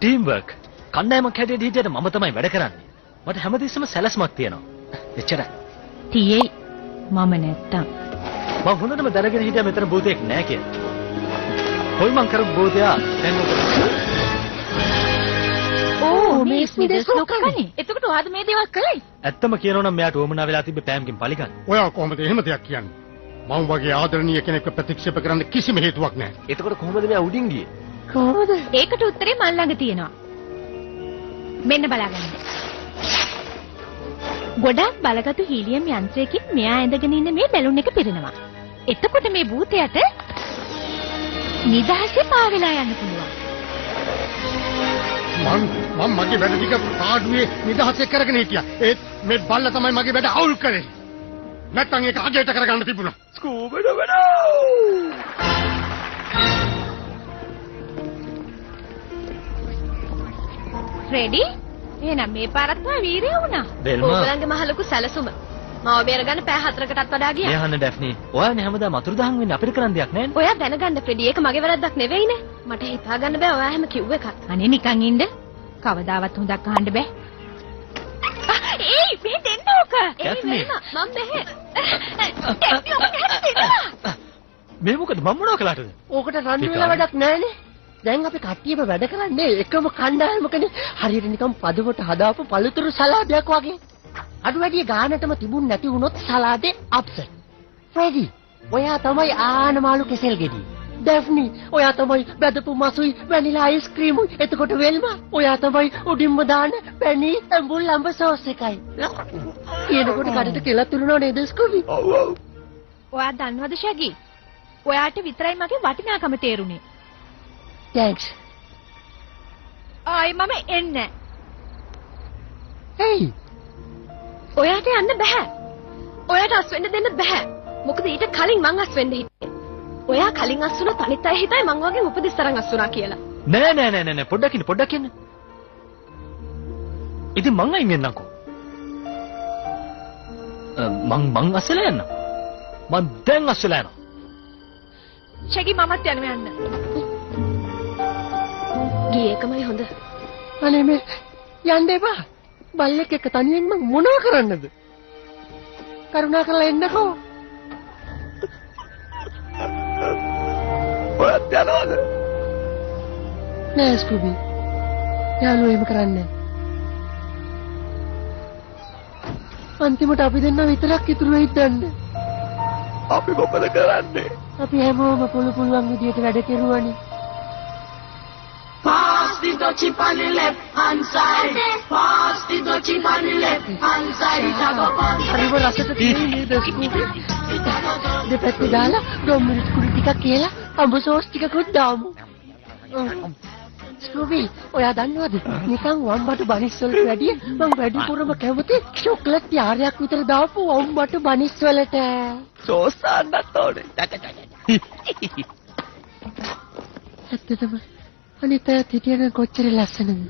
Team work. කණ්ඩායමක් හැටියට හිටියට මම තමයි වැඩ කරන්නේ. මට හැමදෙස්සම සැලැස්මක් තියෙනවා. එච්චරයි. තියෙයි මම නැත්තම්. මම හොඳටම දැනගෙන හිටියා මෙතන භූතයෙක් නෑ කියලා. කොයි මං කරපු භූතයා දැන් උතන. මේ ස්මිදස් ලෝකනේ. එතකොට ඔයාද මේ දේවල් කළේ? ඇත්තම කියනවා නම් මෙයාට උවමනා වෙලා තිබ්බේ පෑම්ගෙන් පරිගන්න. ඔයා කොහොමද එහෙම දෙයක් කියන්නේ? මම වගේ ආදරණීය කෙනෙක්ව ප්‍රතික්ෂේප කරන්න කිසිම හේතුවක් නැහැ. එතකොට කොහොමද මෙයා උඩින් ගියේ? කොහොමද? ඒකට උත්තරේ මන් ළඟ තියෙනවා. මෙන්න බලාගන්න. ගොඩක් බලගතු හීලියම් යන්ත්‍රයකින් මෙයා ඇඳගෙන ඉන්න මේ බැලුන් එක පිරෙනවා. එතකොට මේ භූතයට නිදහසේ පාවෙලා යන්න පුළුවන්. මම මගේ වැඩ ටික පාඩුවේ නිදහසේ කරගෙන හිටියා. ඒත් මේ බල්ල තමයි මගේ වැඩ අවුල් කරේ. නැත්තම් ඒක අගයට කරගන්න තිබුණා. ස්කූබඩ වැඩ. රෙඩි? එහෙනම් මේ පාරත් මා වීරිය වුණා. ඕගලන්ගේ මහ ලොකු සැලසුම. මාව බේරගන්න පෑ 4කටත් වඩා ගියා. මේ අහන්න ඩැෆ්නි. ඔයානේ හැමදාම අතුරු දහන් වෙන්නේ අපිට කරන්න දෙයක් නැහැ නේ. ඔයා දැනගන්න ෆ්‍රෙඩි ඒක මගේ වැරද්දක් නෙවෙයිනේ. මට හිතා ගන්න බෑ ඔයා එහෙම කිව්ව එකක්. අනේ නිකන් ඉන්න. කවදාවත් හොඳක් අහන්න බෑ. ඒයි මේ දෙන්න ඕක. ඩැෆ්නි. මම මෙහෙ. මේ මොකද මම මොනවා කළාටද? ඕකට රණ්ඩු වෙලා වැඩක් නැහැනේ. දැන් අපි කට්ටියම වැඩ කරන්නේ එකම කණ්ඩායමකනේ. හරියට නිකන් පදවට හදාපු පළතුරු සලාදයක් වගේ. අඩු වැඩි ගානටම තිබුණ නැති වුණොත් සලාදේ අප්සෙට්. ෆ්‍රෙඩි, ඔයා තමයි ආනමාළු කෙසෙල් ගෙඩි. ඩැෆ්නි, ඔයා තමයි බැදපු මසුයි වැනිලා අයිස්ක්‍රීමුයි. එතකොට වෙල්මා, ඔයා තමයි උඩින්ම දාන පැණි ඇඹුල් අඹ සෝස් එකයි. කියනකොට කඩට කෙලක් තුනනවා නේද ස්කූබි? ඔව් ඔව්. ඔයා දන්නවද ෂැගි? ඔයාට විතරයි මගේ වටිනාකම තේරුනේ. තෑන්ක්ස්. ආයි මම එන්නේ. හේයි. ඔයාට යන්න බෑ. ඔයාට අස් වෙන්න දෙන්න බෑ. මොකද ඊට කලින් මං අස් වෙන්න හිටියේ. ඔයා කලින් අස් වුණා තනිත් අය හිතයි මං වගේ උපදෙස් තරම් අස් වුණා කියලා. නෑ පොඩ්ඩක් ඉන්න. ඉතින් මං අයින් වෙන්නම්කෝ. මං අස්සලා යන්න. මං දැන් අස්සලා යනවා. ෂැගි මමත් යනවා යන්න. ගියේ එකමයි හොඳ. අනේ මේ යන්න එපා. බල්ලෙක් එක්ක තනියෙන් මම මොනවා කරන්නද? කරුණාකරලා එන්නකෝ. ඔයත් යනවද? නෑ ස්කූබි. යාළුවෝ එහෙම කරන්නේ. අන්තිමට අපි දෙන්න විතරක් ඉතුරු වෙයිද දන්නේ. අපි මොකද කරන්නේ? අපි හැමෝම පුළුවන් විදියට වැඩ කෙරුවානේ. Pass the dutchie on the left hand side. Pass the dutchie on the left hand side. It a go pass. හරිම රසට තියෙන්නේ ස්කූබි. දෙපැත්තේ දාලා ගොම්මිරිස් කුඩු ටිකක් කියලා අඹ සෝස් ටිකකුත් දාමු. ස්කූබි, ඔයා දන්නවද? නිකන් වම්බටු බනිස් වලට වැඩිය මම වැඩිපුරම කැමති චොක්ලට් යාරයක් විතර දාපු වම්බටු බනිස් වලට. සෝස් දාන්නත් ඕනේ. ඇත්තටම අනිත් පැත්තේ තියෙන කොච්චර ලස්සනද?